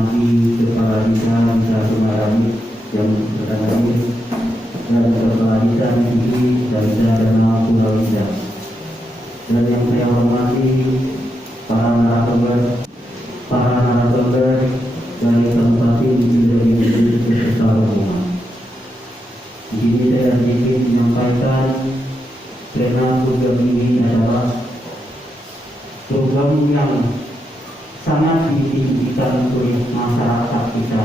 hormati Kepala Desa Sumarani yang berada dan Kepala Desa Misi dan Dana Pulau Indah, dan yang saya hormati para narasumber dari Kabupaten dari beserta rombongan. Di sini saya ingin menyampaikan karena program ini adalah program yang sangat ditinggikan oleh masyarakat kita.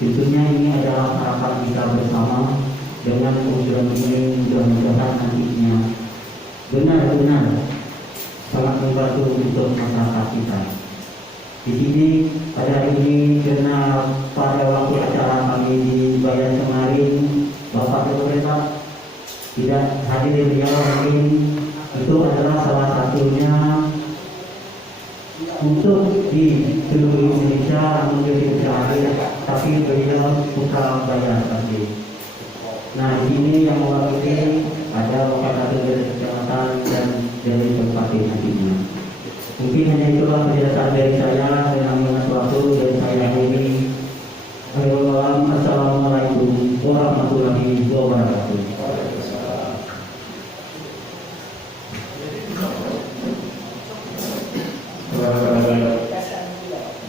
Tentunya ini adalah harapan kita bersama. Dengan program ini mudah-mudahan nantinya benar-benar sangat membantu untuk masyarakat kita. Di sini pada hari ini karena pada waktu acara kami di Bayan kemarin Bapak Pemerintah tidak hadir, beliau mungkin itu adalah salah satunya untuk di seluruh Indonesia mungkin terakhir, tapi beliau buka Bayan tadi. Nah, di sini yang mewakili ada Bapak dari Kecamatan dan dari Kabupaten nantinya. Mungkin hanya itulah penjelasan dari saya. Dengan waktu dan saya ini. Assalamualaikum warahmatullahi wabarakatuh.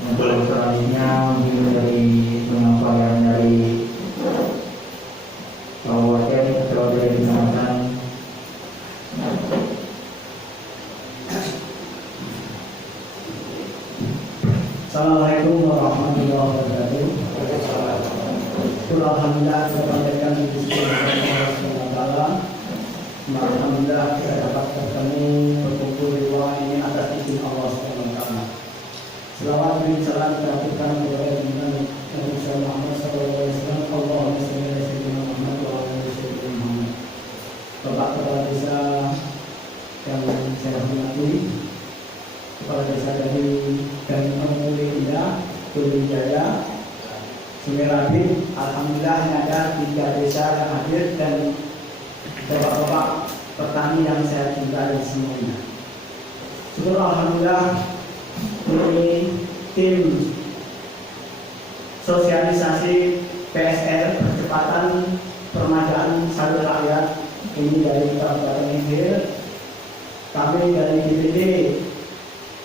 Untuk selanjutnya mungkin dari penyampaian dari Wakil Ketua dari Kecamatan. Assalamualaikum warahmatullahi wabarakatuh. Alhamdulillah kita panjatkan puji syukur kepada Allah Taala. Alhamdulillah kita dapat bertemu berkumpul di ruangan ini atas izin Allah Subhanahu wa taala. Selawat dan salam teratukan kepada Nabi Muhammad sallallahu alaihi wasallam. Allahumma shalli ala sayyidina Muhammad wa ala ali sayyidina Muhammad. Bapak Kepala Desa yang saya hormati, Kepala Desa dari Pemuli Indah, Kuliwijaya, Sumerabit. Alhamdulillah ada 3 desa yang hadir dan bapak-bapak petani yang saya cintai semuanya. Syukur alhamdulillah ini tim sosialisasi PSR percepatan permajaan salur rakyat ini dari Kabupaten Inggil. Kami dari DPD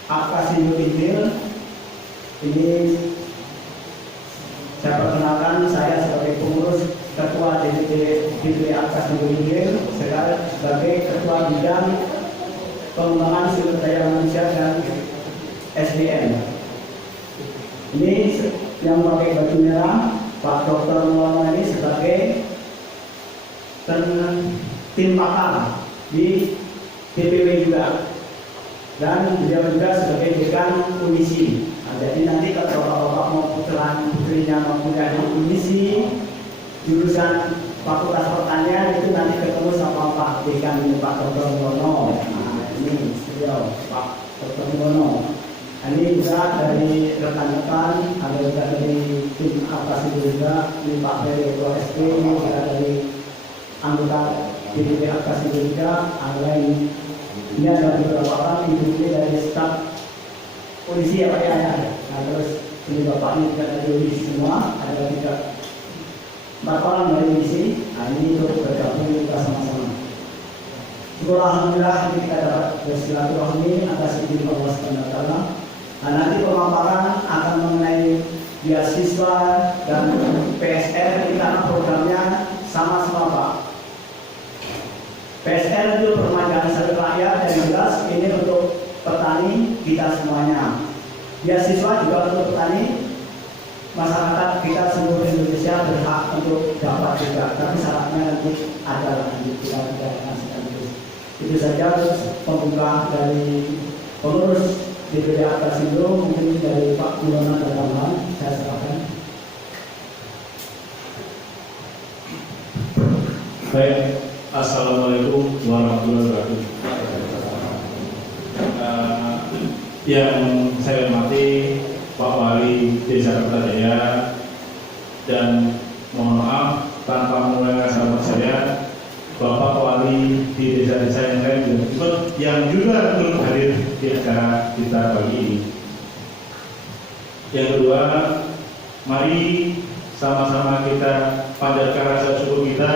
Akasindo Inggil ini saya perkenalkan, saya sebagai pengurus Ketua DPD Akasindo Inggil, sebagai Ketua Bidang Pengembangan Sumber Daya Manusia dan SDM. Ini yang pakai baju merah Pak Dr. Mulana ini sebagai tim pakar di DPW juga, dan beliau juga sebagai dekan unisi. Nah, jadi nanti kalau bapak mau putrinya mau kuliah di unisi jurusan Fakultas Pertanian itu nanti ketemu sama Pak Dekan ini, Pak Dr. Mulana. Nah, ini beliau Pak Dr. Mulana. Nah, ini juga dari rekan-rekan, ada juga dari tim Akasindo juga, ini Pak Ferry Ketua SP, juga dari anggota DPD Akasindo juga, ada ini ada beberapa orang ibu ini dari staf polisi ya Pak ya. Nah, terus ini Bapak ini juga dari polisi semua, ada juga 4 orang dari polisi. Nah, ini untuk bergabung kita sama-sama. Syukur alhamdulillah ini kita dapat bersilaturahmi atas izin Allah Subhanahu wa taala. Nah, nanti pemaparan akan mengenai beasiswa dan PSR ini karena programnya sama semua Pak. PSR itu permajaan salur rakyat, yang jelas ini untuk petani kita semuanya. Beasiswa juga untuk petani, masyarakat kita seluruh Indonesia berhak untuk dapat juga, tapi syaratnya nanti ada lagi, kita tidak kasihkan terus. Itu saja pembuka dari pengurus DPD Akasindo, mungkin dari Pak Mulana dan kawan-kawan, saya serahkan. Baik. Assalamualaikum warahmatullahi wabarakatuh. Yang saya hormati Pak Wali Desa Kertajaya, dan mohon maaf tanpa mengulangi sahabat saya, Bapak Wali di desa-desa yang lain yang juga turut hadir di acara kita pagi ini. Yang kedua, mari sama-sama kita panjatkan rasa syukur kita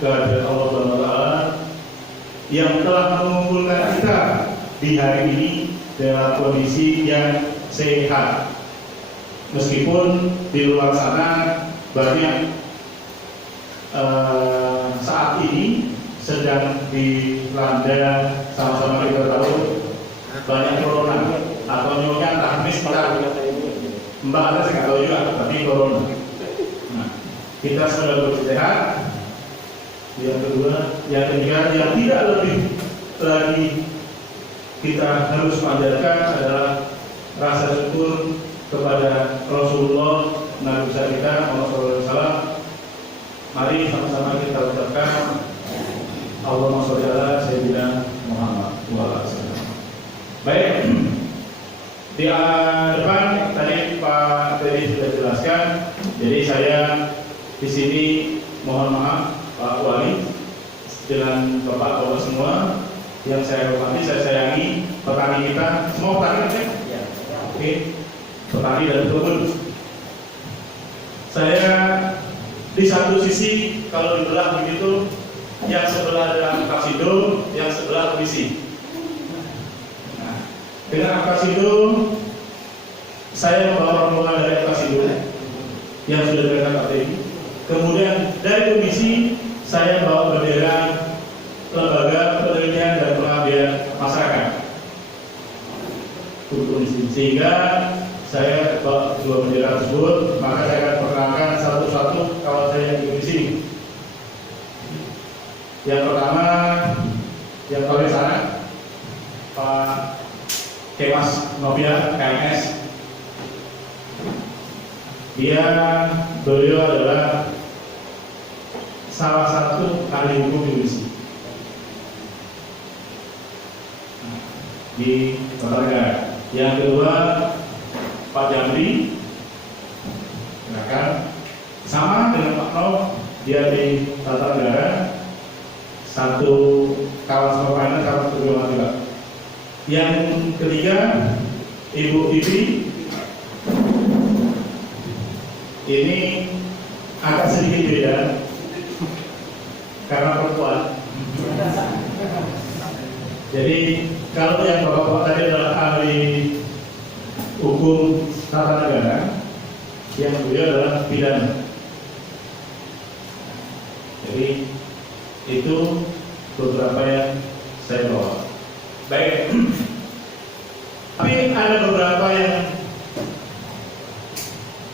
kehadirat Allah Subhanahu wa taala yang telah mengumpulkan kita di hari ini dalam kondisi yang sehat. Meskipun di luar sana banyak saat ini sedang dilanda, sama-sama kita tahu, banyak corona atau nyonya takmis kita Mbak ada saya nggak tahu juga, tapi corona. Nah, kita sudah bersehat. Yang kedua, yang ketiga, yang tidak lebih lagi kita harus panjatkan adalah rasa syukur kepada Rasulullah Nabi besar kita Muhammad SAW. Mari sama-sama kita ucapkan Allahumma sholli ala sayyidina Muhammad wa sallam. Baik, di depan tadi Pak Teddy sudah jelaskan. Jadi saya di sini mohon maaf Pak Wali dengan Bapak semua yang saya hormati, saya sayangi petani kita, semua petani kan? Ya. Oke, petani dan kebun. Saya di satu sisi kalau dibelah begitu, yang sebelah dengan Kasido, yang sebelah komisi. Nah, dengan Kasido saya membawa rombongan dari Kasido yang sudah direkam Pak Teddy. Kemudian dari komisi saya bawa bendera lembaga penelitian dan pengabdian masyarakat. Sehingga saya bawa dua bendera tersebut, maka saya akan perkenalkan satu-satu kawan saya di komisi. Yang pertama, yang paling sana, Pak Kemas Novia KMS. Beliau adalah salah satu ahli hukum di Indonesia di Kota Negara. Yang kedua, Pak Jamri, ya kan? Sama dengan Pak Nov, dia di Tata Negara, satu kawan permainan, kawan kedua juga. Yang ketiga, Ibu Ibi, ini agak sedikit beda karena perempuan. Jadi kalau yang bapak-bapak tadi adalah ahli hukum tata negara, yang beliau adalah pidana. Jadi itu beberapa yang saya bawa. Baik, tapi ada beberapa yang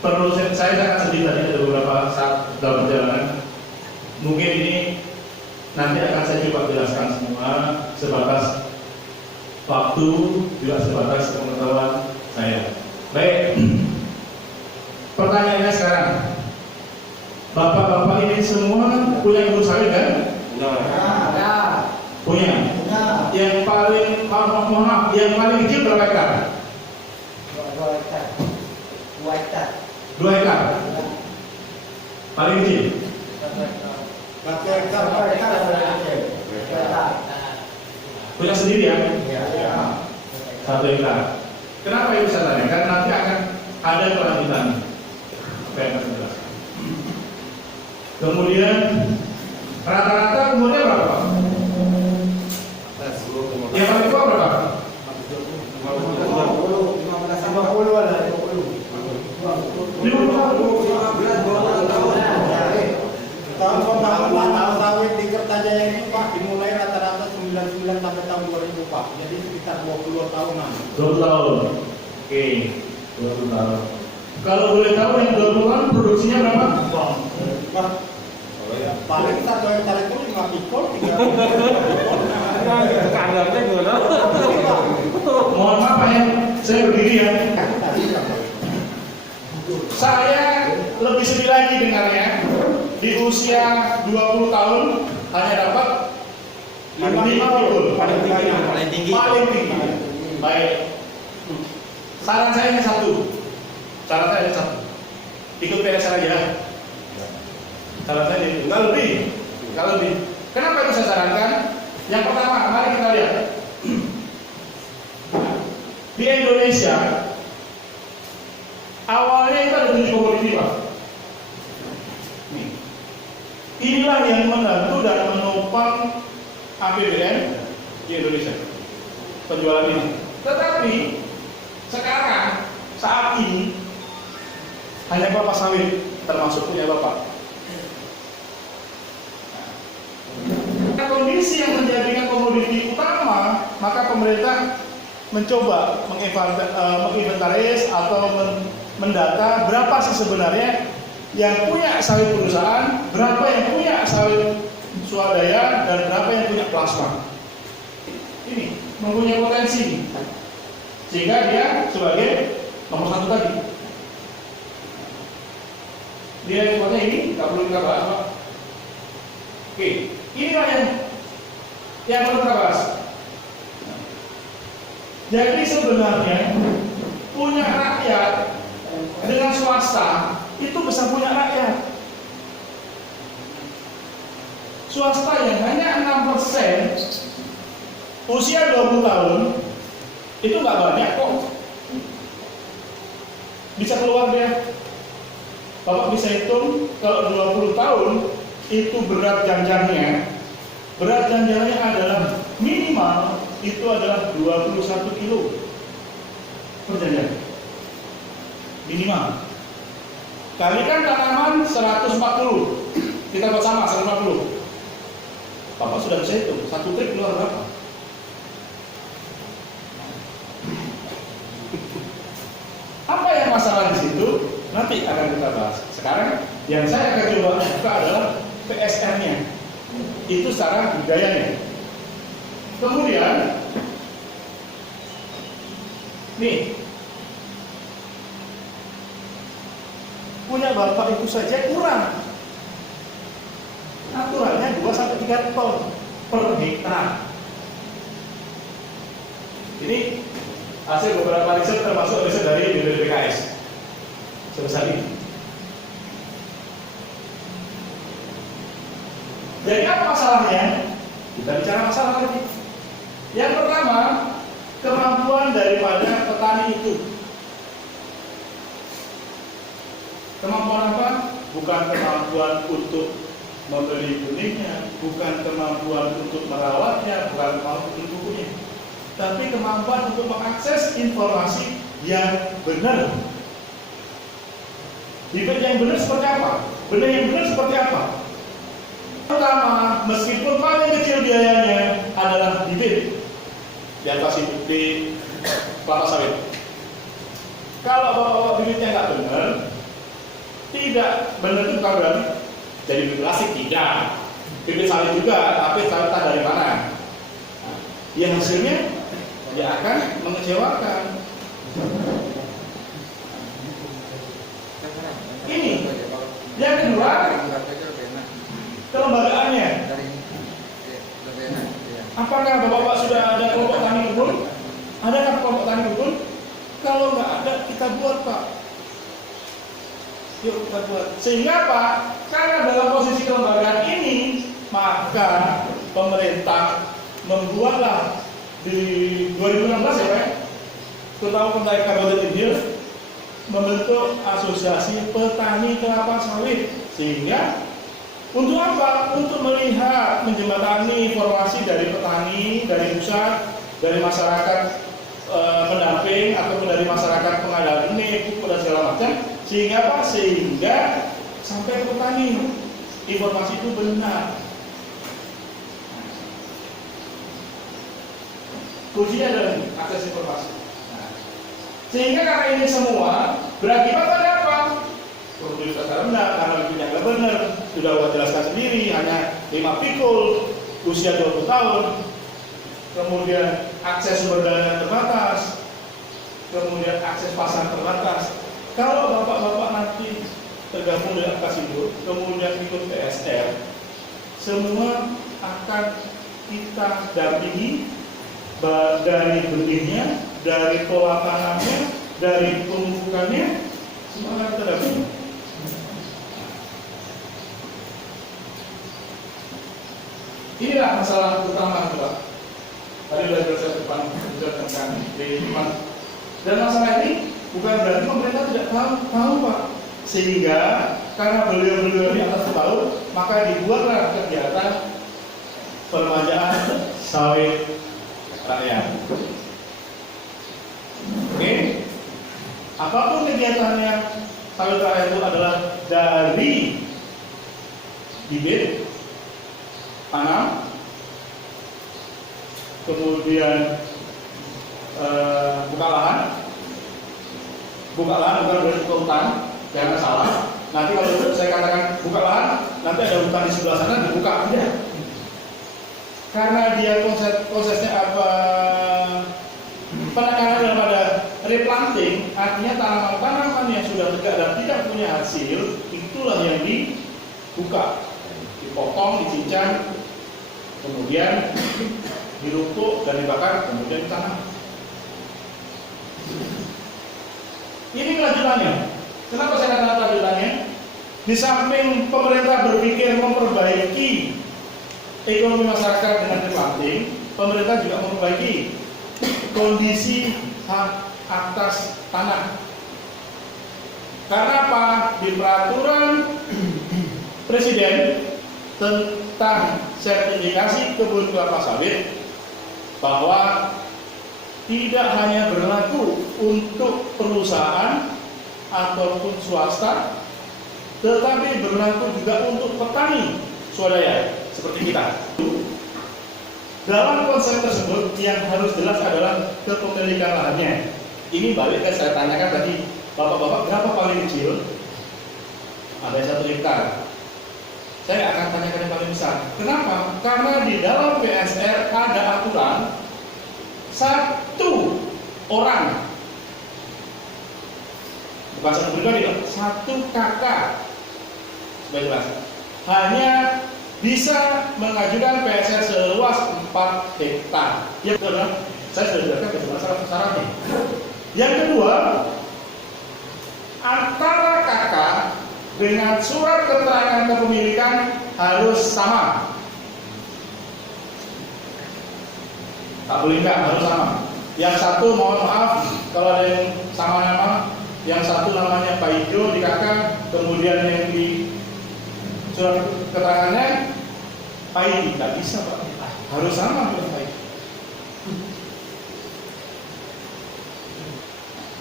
perlu saya sangat sedih tadi ada beberapa saat dalam perjalanan. Mungkin ini nanti akan saya coba jelaskan semua sebatas waktu, juga sebatas pengetahuan saya. Baik, pertanyaannya sekarang, bapak-bapak ini semua punya ibu sawit kan? Ya. Punya. Yang paling mohon maaf, yang paling kecil berapa hektar? 2 hektar. Paling kecil. 1 hektar. Punya sendiri ya? Ya. 1 hektar. Kenapa itu saya tanya? Karena nanti akan ada kelanjutan. Apa yang akan jelaskan. Kemudian rata-rata umurnya berapa? Yang paling tua berapa? 50 tahun pertama sawit di Kertajaya ini Pak dimulai rata-rata 99 sampai tahun 2000 Pak. Jadi sekitar 20 tahunan. 20 tahun. Oke, 20 tahun. Kalau boleh tahu yang 20 tahun produksinya berapa? Pak, paling 1 hektar itu 5 pikul, 3 pikul. Kadarnya gimana? Mohon maaf Pak ya, saya berdiri ya. Saya lebih sedih lagi dengarnya. Di usia 20 tahun hanya dapat 5 pikul. Paling tinggi. Baik. Saran saya hanya satu. Ikut PSR aja. Saran saya itu. Enggak lebih. Kenapa itu saya sarankan? Yang pertama, mari kita lihat. Di Indonesia Awalnya itu ada 7 komoditi, Pak. Nih. Inilah yang membantu dan menopang APBN di Indonesia. Penjualan ini. Tetapi sekarang saat ini hanya kelapa sawit termasuk punya Bapak. Nah, kondisi yang menjadikan komoditi utama, maka pemerintah mencoba menginventaris atau mendata berapa sih sebenarnya yang punya sawit perusahaan, berapa yang punya sawit swadaya, dan berapa yang punya plasma. Ini mempunyai potensi, sehingga dia sebagai nomor 1 tadi. Dia semuanya ini nggak perlu kita bahas, Pak. Oke, inilah yang perlu kita bahas. Jadi sebenarnya punya rakyat dengan swasta itu bisa punya rakyat. Swasta yang hanya 6%, usia 20 tahun, itu nggak banyak kok. Bisa keluar dia. Bapak bisa hitung kalau 20 tahun itu berat janjangnya adalah minimal itu adalah 21 kilo per janjang. Minimal. Kalikan tanaman 140. Kita buat sama 140. Bapak sudah bisa hitung, 1 trip keluar berapa? Apa yang masalah di situ? Nanti akan kita bahas. Sekarang yang saya akan coba buka adalah PSR-nya. Itu secara budayanya. Kemudian, nih, punya Bapak itu saja kurang. Aturannya 2-3 ton per hektar. Ini hasil beberapa riset, termasuk riset dari BPDPKS. Sebesar ini. Jadi apa masalahnya? Kita bicara masalah lagi. Yang pertama, kemampuan daripada petani itu. Kemampuan apa? Bukan kemampuan untuk membeli benihnya, bukan kemampuan untuk merawatnya, bukan kemampuan untuk bukunya, tapi kemampuan untuk mengakses informasi yang benar. Bibit yang benar seperti apa? Benih yang benar seperti apa? Pertama, meskipun paling kecil biayanya adalah bibit di atas di kelapa sawit. Kalau bapak bibitnya nggak benar, tidak benar itu bukan berarti jadi bibit klasik, tidak. Bibit sawit juga, tapi sawit dari mana? Nah, yang hasilnya dia akan mengecewakan. Ini yang kedua, kelembagaannya. Apakah bapak sudah ada kelompok tani kebun? Adakah kelompok tani kebun? Kalau nggak ada, kita buat, Pak. Yuk kita buat. Sehingga Pak, karena dalam posisi kelembagaan ini, maka pemerintah membuatlah di 2016 ya Pak, terutama Kementerian Kabupaten Hills membentuk asosiasi petani kelapa sawit. Sehingga untuk apa? Untuk melihat, menjembatani informasi dari petani, dari pusat, dari masyarakat pendamping, ataupun dari masyarakat pengadaan ini, pupuk dan segala macam. Sehingga apa? Sehingga sampai ke petani informasi itu benar. Kuncinya adalah akses informasi. Sehingga karena ini semua berakibat pada apa? Produktivitas rendah, karena bibitnya nggak benar, sudah saya jelaskan sendiri, hanya 5 pikul, usia 20 tahun, kemudian akses sumber daya terbatas, kemudian akses pasar terbatas. Kalau bapak-bapak nanti tergabung dengan Akasindo, kemudian ikut PSR, semua akan kita dampingi dari benihnya, dari pola tanamnya, dari pemupukannya, semua akan kita dampingi. Inilah masalah utama Pak. Tadi sudah saya depan di depan. Dan masalah ini Bukan berarti pemerintah tidak tahu Pak. Sehingga karena beliau-beliau di atas tahu, maka dibuatlah kegiatan permajaan sawit rakyat. Oke? Apapun kegiatannya, sawit rakyat itu adalah dari bibit, tanam, kemudian buka lahan bukan berarti hutan, jangan salah. Nanti kalau saya katakan buka lahan, nanti ada hutan di sebelah sana dibuka, tidak. Karena dia prosesnya apa? Penekanan daripada replanting, artinya tanaman-tanaman yang sudah tegak dan tidak punya hasil, itulah yang dibuka, dipotong, dicincang, kemudian dirumpuk dan dibakar, kemudian ditanam. Ini kelanjutannya. Kenapa saya katakan kelanjutannya? Di samping pemerintah berpikir memperbaiki ekonomi masyarakat dengan replanting, pemerintah juga memperbaiki kondisi hak atas tanah. Karena apa? Di peraturan Presiden tentang sertifikasi kebun kelapa sawit bahwa tidak hanya berlaku untuk perusahaan ataupun swasta, tetapi berlaku juga untuk petani swadaya seperti kita. Dalam konsep tersebut yang harus jelas adalah kepemilikan lahannya. Ini balik ke saya tanyakan tadi, bapak-bapak berapa paling kecil? Ada 1 hektar. Saya nggak akan tanyakan yang paling besar. Kenapa? Karena di dalam PSR ada aturan 1 orang, bukan 1 pribadi, 1 kakak, supaya jelas, hanya bisa mengajukan PSR seluas 4 hektar. Yang kedua, saya sudah jelaskan bagaimana syaratnya. Yang kedua, antara kakak dengan surat keterangan kepemilikan harus sama. Tak boleh enggak, harus sama. Yang satu mohon maaf kalau ada yang sama nama, yang satu namanya Pak Ijo di kakak, kemudian yang di surat keterangannya Pak Ijo, tidak bisa Pak, harus sama dengan Pak Ijo.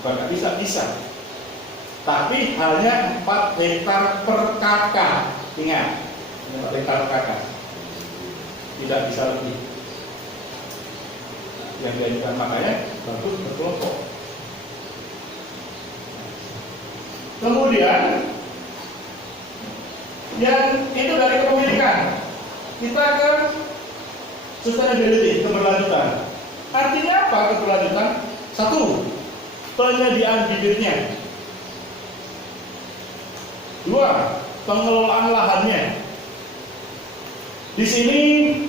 Bukan nggak bisa, tapi hanya 4 hektar per kakak. Ingat, 4 hektar per kakak, tidak bisa lebih. Yang diajukan makanya bagus berkelompok. Kemudian yang itu dari kepemilikan, kita ke sustainability, keberlanjutan. Artinya apa keberlanjutan? 1, penyediaan bibitnya. 2, pengelolaan lahannya. Di sini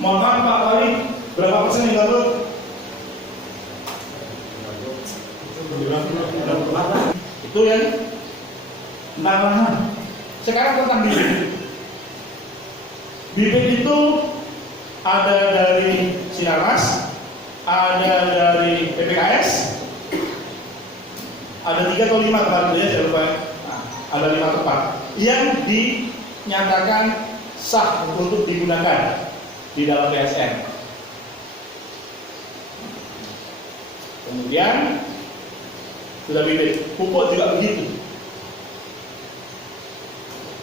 mohon maaf Pak Wali, berapa persen yang gabut? Itu yang tentang lahan. Sekarang tentang bibit. Bibit itu ada dari Sinarmas, ada dari PPKS, ada 3 atau 5 tempat ya, saya lupa. Nah, ada 5 tempat yang dinyatakan sah untuk digunakan di dalam PSN. Kemudian sudah bibit, pupuk juga begitu.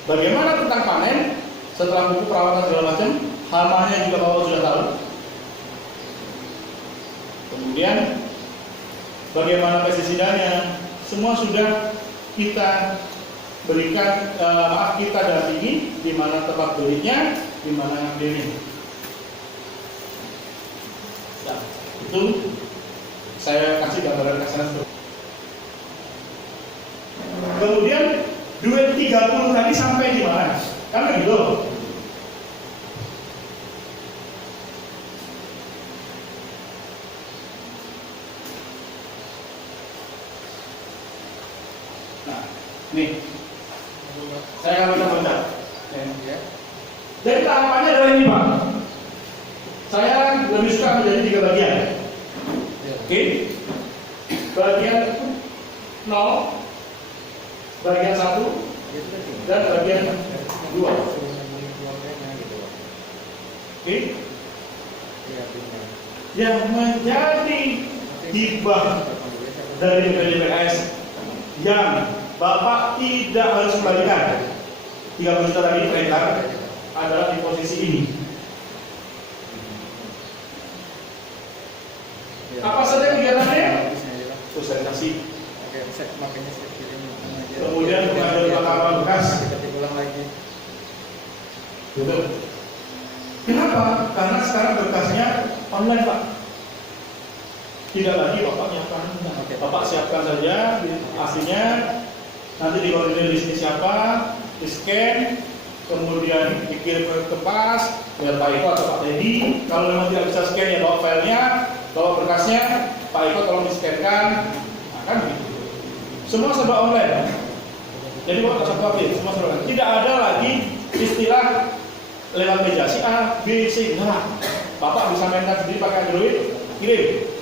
Bagaimana tentang panen? Setelah pupuk, perawatan segala macam, hamanya juga Bapak sudah tahu. Kemudian bagaimana pestisidanya? Semua sudah kita berikan, kita dampingi di mana tempat belinya, di mana ini. Nah, itu saya kasih gambaran kesana. Kemudian duit 30 tadi sampai di mana? Kan begitu. Nah, nih. Saya akan baca. Jadi tahapannya adalah ini Pak. Saya lebih suka menjadi 3 bagian. Oke. Bagian 0, bagian 1, dan bagian 2. Oke? Yang menjadi hibah dari DPDPKS yang Bapak tidak harus kembalikan 30 juta tadi beredar adalah di posisi ini. Apa saja kegiatannya? Sosialisasi. Kemudian pengambilan rekaman bekas. Gitu. Kenapa? Karena sekarang berkasnya online, Pak. Tidak lagi Bapak nyiapkan. Bapak siapkan saja aslinya. Nanti dikoordinir di sini siapa, di scan, kemudian dikirim ke kertas, biar Pak Eko atau Pak Teddy. Kalau memang tidak bisa scan ya bawa filenya, bawa berkasnya, Pak Eko tolong di-scan-kan. Nah, kan begitu. Semua serba online. Jadi Bapak tak usah khawatir, semua serba online. Tidak ada lagi istilah lewat meja si A, B, C, enggak. Bapak bisa mainkan sendiri pakai Android, kirim.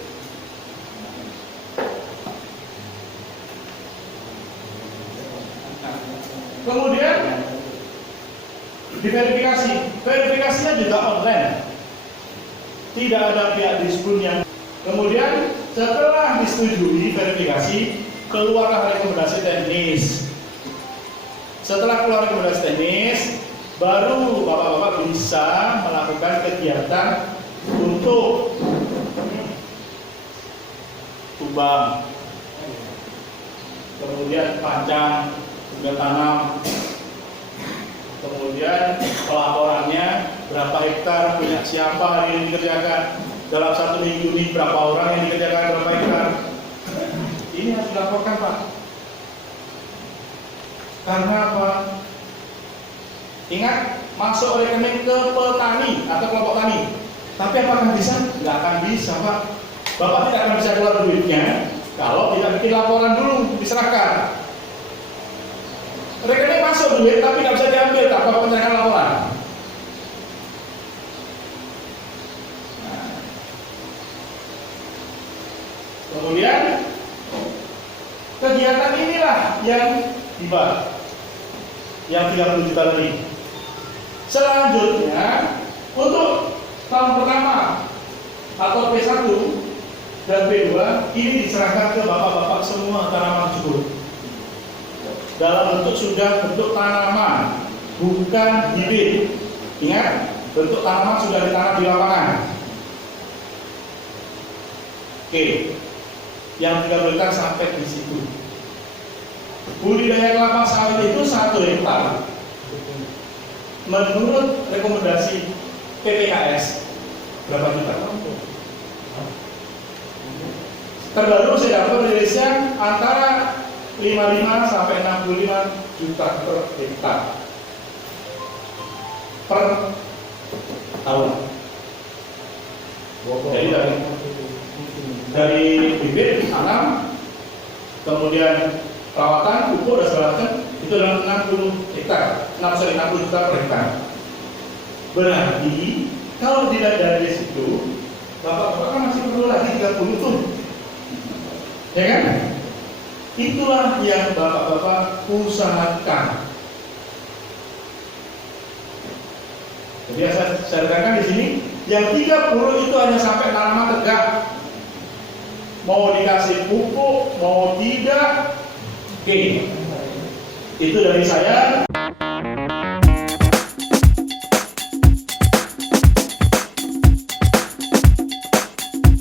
Kemudian verifikasinya juga online, tidak ada pihak dispun yang. Kemudian setelah disetujui verifikasi, keluarlah rekomendasi teknis. Setelah keluar rekomendasi teknis, baru Bapak-bapak bisa melakukan kegiatan untuk tubang, kemudian pancang, kemudian tanam, kemudian pelaporannya berapa hektar, punya siapa hari ini dikerjakan, dalam 1 minggu ini berapa orang yang dikerjakan, berapa hektar. Ini harus dilaporkan, Pak. Karena apa? Ingat, masuk rekening ke petani atau kelompok tani. Tapi apakah bisa? Nggak akan bisa, Pak. Bapak tidak akan bisa keluar duitnya kalau tidak bikin laporan dulu, diserahkan. Rekening masuk duit tapi tidak bisa diambil tanpa penyerahan laporan. Nah. Kemudian kegiatan inilah yang hibah, yang 30 juta tadi. Selanjutnya untuk tahun pertama atau P1 dan P2 ini diserahkan ke bapak-bapak semua tanaman subur. Dalam bentuk sudah bentuk tanaman, bukan bibit. Ingat, bentuk tanaman sudah ditanam di lapangan. Oke, yang 3 hektar sampai di situ. Budidaya kelapa sawit itu 1 hektar. Menurut rekomendasi PPKS berapa juta? Terbaru saya dapat rilisnya antara 55 sampai 65 juta per hektar per tahun. Jadi dari bibit, tanam, kemudian perawatan, pupuk dan segala macam itu dalam 60 hektar, 60 juta per hektar. Berarti kalau tidak dari situ, bapak-bapak kan masih perlu lagi 30 tuh, ya kan? Itulah yang bapak-bapak usahakan. Jadi saya katakan di sini, yang 30 itu hanya sampai tanaman tegak. Mau dikasih pupuk, mau tidak, oke. Itu dari saya.